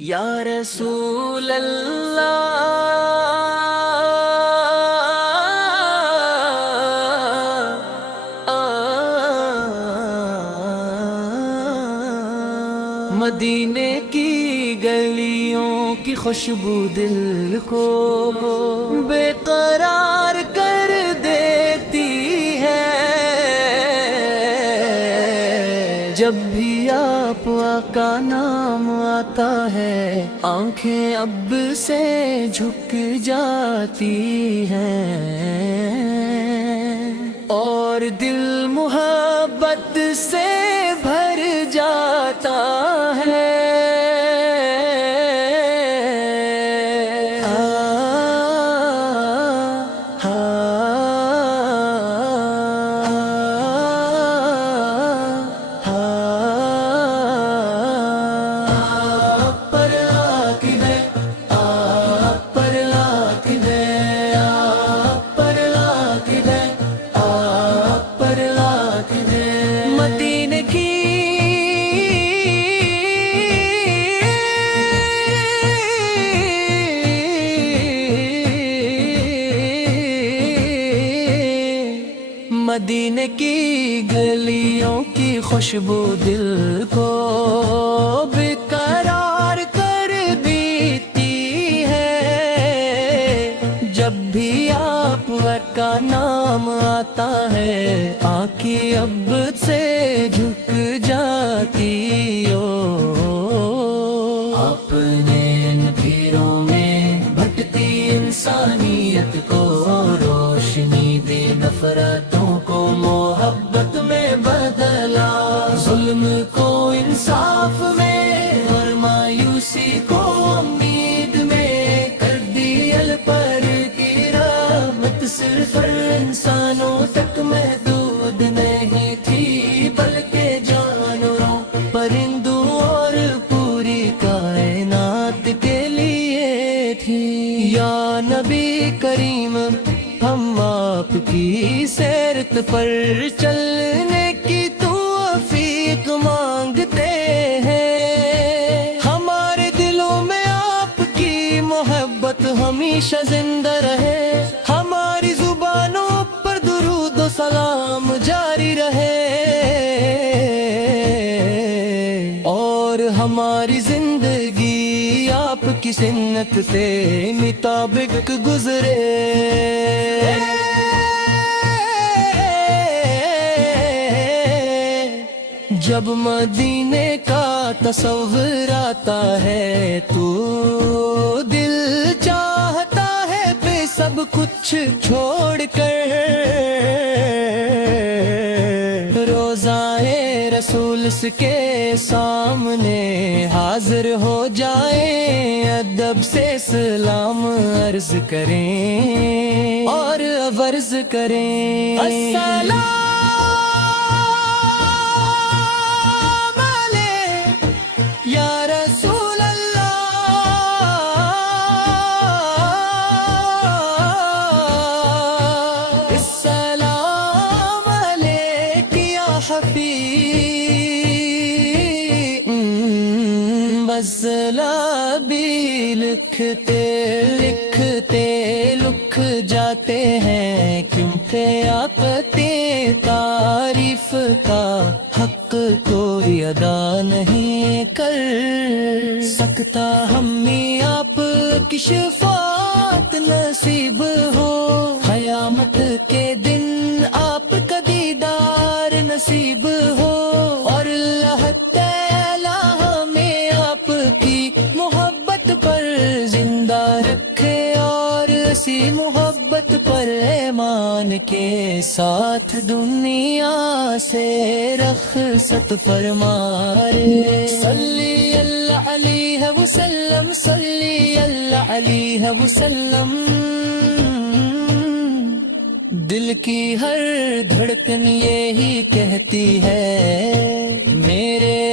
یا رسول اللہ مدینے کی گلیوں کی خوشبو دل کو بے قرار کر دیتی ہے۔ جب بھی آپ کا نام آتا ہے آنکھیں اب سے جھک جاتی ہیں اور دل محبت سے بھر جاتا ہے۔ مدینے کی مدینے کی گلیوں کی خوشبو دل کو بےقرار کر دیتی ہے۔ جب بھی آپ کا نام آتا ہے آنکھیں اب سے جھک جاتی ہو۔ اپنے ان بھیڑوں میں بھٹتی انسانیت کو روشنی دے، نفرتوں کو محبت میں بدلا، ظلم کو انصاف میں اور مایوسی کو امید میں کر دی۔ الپر کی رحمت صرف انسانوں تک محدود نہیں تھی بلکہ جانوروں، پرندوں اور پوری کائنات کے لیے تھی۔ یا نبی کریم ہم آپ کی سیرت پر چلنے کی توفیق مانگتے ہیں۔ ہمارے دلوں میں آپ کی محبت ہمیشہ زندہ رہے، ہماری زبانوں پر درود و سلام جاری رہے اور ہماری زندگی آپ کی سنت سے مطابق گزرے۔ جب مدینے کا تصور آتا ہے تو دل چاہتا ہے بے سب کچھ چھوڑ کر روضائے رسول کے سامنے حاضر ہو جائیں، ادب سے سلام عرض کریں اور عرض کریں السلام مسئلہ بھی لکھتے لکھتے لکھ جاتے ہیں، کیونکہ آپ تعریف کا حق کوئی ادا نہیں کر سکتا۔ ہمیں آپ کی شفاعت نصیب ہو، قیامت کے دن آپ کا دیدار نصیب ہو اور اللہ تعالی ہمیں آپ کی محبت پر زندہ رکھے اور اسی محبت پر ایمان کے ساتھ دنیا سے رخصت فرمائے۔ صلی اللہ علیہ وسلم، صلی اللہ علیہ وسلم۔ دل کی ہر دھڑکن یہی کہتی ہے میرے